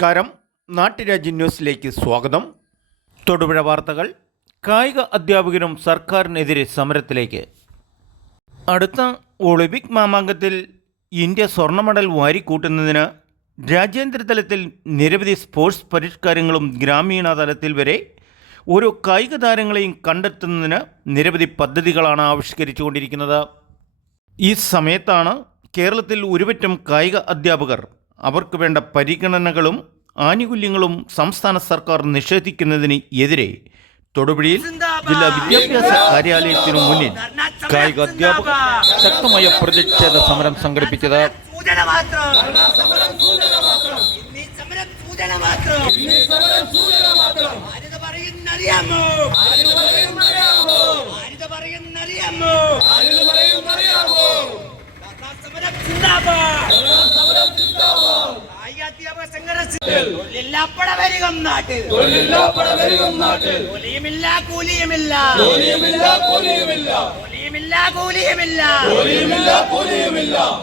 നമസ്കാരം. നാട്ടുരാജ്യ ന്യൂസിലേക്ക് സ്വാഗതം. തൊടുപുഴ വാർത്തകൾ. കായിക അധ്യാപകരും സർക്കാരിനെതിരെ സമരത്തിലേക്ക്. അടുത്ത ഒളിമ്പിക് മാമാങ്കത്തിൽ ഇന്ത്യ സ്വർണ്ണ മെഡൽ വാരിക്കൂട്ടുന്നതിന് രാജ്യാന്തര തലത്തിൽ നിരവധി സ്പോർട്സ് പരിഷ്കാരങ്ങളും ഗ്രാമീണ തലത്തിൽ വരെ ഓരോ കായിക താരങ്ങളെയും കണ്ടെത്തുന്നതിന് നിരവധി പദ്ധതികളാണ് ആവിഷ്കരിച്ചുകൊണ്ടിരിക്കുന്നത്. ഈ സമയത്താണ് കേരളത്തിൽ ഒരുപറ്റം കായിക അധ്യാപകർ അവർക്ക് വേണ്ട പരിഗണനകളും ആനുകൂല്യങ്ങളും സംസ്ഥാന സർക്കാർ നിഷേധിക്കുന്നതിന് എതിരെ തൊടുപുഴയിൽ ജില്ലാ വിദ്യാഭ്യാസ കാര്യാലയത്തിനു മുന്നിൽ കായിക അധ്യാപകർ ശക്തമായ പ്രതിഷേധ സമരം സംഘടിപ്പിച്ചത്.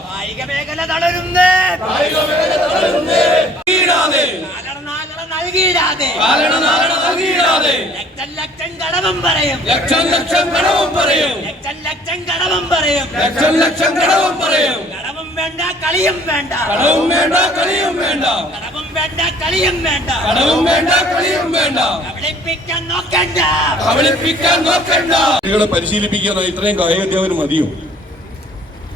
കായിക മേഖല തളരുന്നേ, ലക്ഷം കടവും പറയും, കടവും വേണ്ട കളിയും വേണ്ട, പരിശീലിപ്പിക്കാൻ ഇത്രയും കായിക അധ്യാപനം മതിയോ?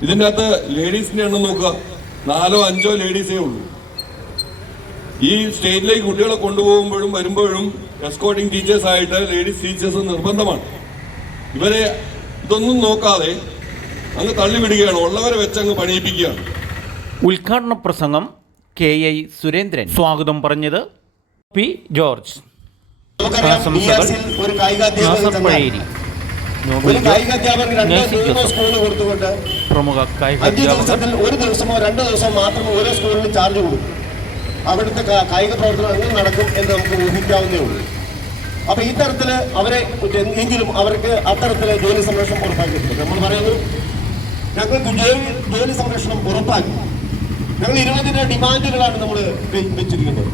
ഇതിൻ്റെ അകത്ത് ലേഡീസിന്റെ എണ്ണം നോക്കുക, 4 or 5 ലേഡീസേ ഉള്ളൂ. ഈ സ്റ്റേറ്റിലേക്ക് കുട്ടികളെ കൊണ്ടുപോകുമ്പോഴും വരുമ്പോഴും എസ്കോർട്ടിംഗ് ടീച്ചേഴ്സ് ആയിട്ട് ലേഡീസ് ടീച്ചേഴ്സ് നിർബന്ധമാണ്. ഇവരെ ഇതൊന്നും നോക്കാതെ അങ്ങ് തള്ളിവിടുകയാണ്, ഉള്ളവരെ വെച്ചങ്ങ് പണിയിപ്പിക്കുകയാണ്. ഉദ്ഘാടന പ്രസംഗം KI സുരേന്ദ്രൻ, സ്വാഗതം പറഞ്ഞത് P ജോർജ്, ഒരു പ്രമുഖ കായിക ഒരു ദിവസമോ 2 ദിവസമോ മാത്രം ഓരോ സ്കൂളിലും ചാർജ് കൊടുക്കും. അവിടുത്തെ കായിക പ്രവർത്തനം എങ്ങനെ നടക്കും എന്ന് നമുക്ക് ഊഹിക്കാവുന്നേ ഉള്ളൂ. അപ്പൊ ഈ തരത്തില് അവരെ എങ്കിലും അവർക്ക് അത്തരത്തില് ജോലി സംരക്ഷണം ഉറപ്പാക്കിയിട്ടുണ്ട്. നമ്മൾ പറയുന്നു ഞങ്ങൾക്ക് ജോലി സംരക്ഷണം ഉറപ്പാക്കി. ഞങ്ങൾ 20 ഡിമാൻഡുകളാണ് നമ്മൾ വെച്ചിരിക്കുന്നത്.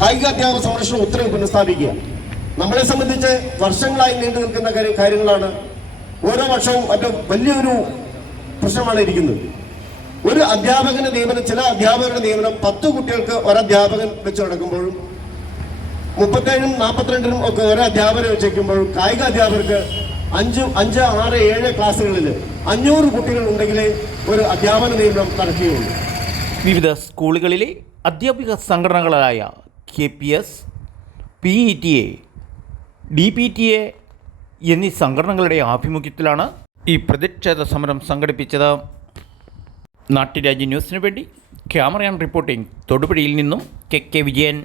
കായിക അധ്യാപക സംരക്ഷണം ഉത്തരവ് പുനഃസ്ഥാപിക്കുക. നമ്മളെ സംബന്ധിച്ച് വർഷങ്ങളായി നീണ്ടു നിൽക്കുന്ന കാര്യങ്ങളാണ്. ഓരോ വർഷവും മറ്റും വലിയൊരു പ്രശ്നമാണ് ഇരിക്കുന്നത്. ഒരു അധ്യാപകന്റെ നിയമനം, ചില അധ്യാപകരുടെ നിയമനം 10 കുട്ടികൾക്ക് ഒരധ്യാപകൻ വെച്ച് നടക്കുമ്പോഴും 37 42 ഒക്കെ ഓരോ അധ്യാപകരെ വെച്ചേക്കുമ്പോഴും കായിക അധ്യാപകർക്ക് 5, 6, 7 ക്ലാസ്സുകളിൽ 500 കുട്ടികൾ ഉണ്ടെങ്കിലേ ഒരു അധ്യാപന നിയമനം നടക്കുകയുള്ളൂ. വിവിധ സ്കൂളുകളിലെ അധ്യാപിക സംഘടനകളായ KPS, PETA, DPTA എന്നീ സംഘടനകളുടെ ആഭിമുഖ്യത്തിലാണ് ഈ പ്രതിഷേധ സമരം സംഘടിപ്പിച്ചത്. നാട്ടുരാജ്യ ന്യൂസിനു വേണ്ടി ക്യാമറ ആൻഡ് റിപ്പോർട്ടിംഗ് തൊടുപുഴയിൽ നിന്നും KK വിജയൻ.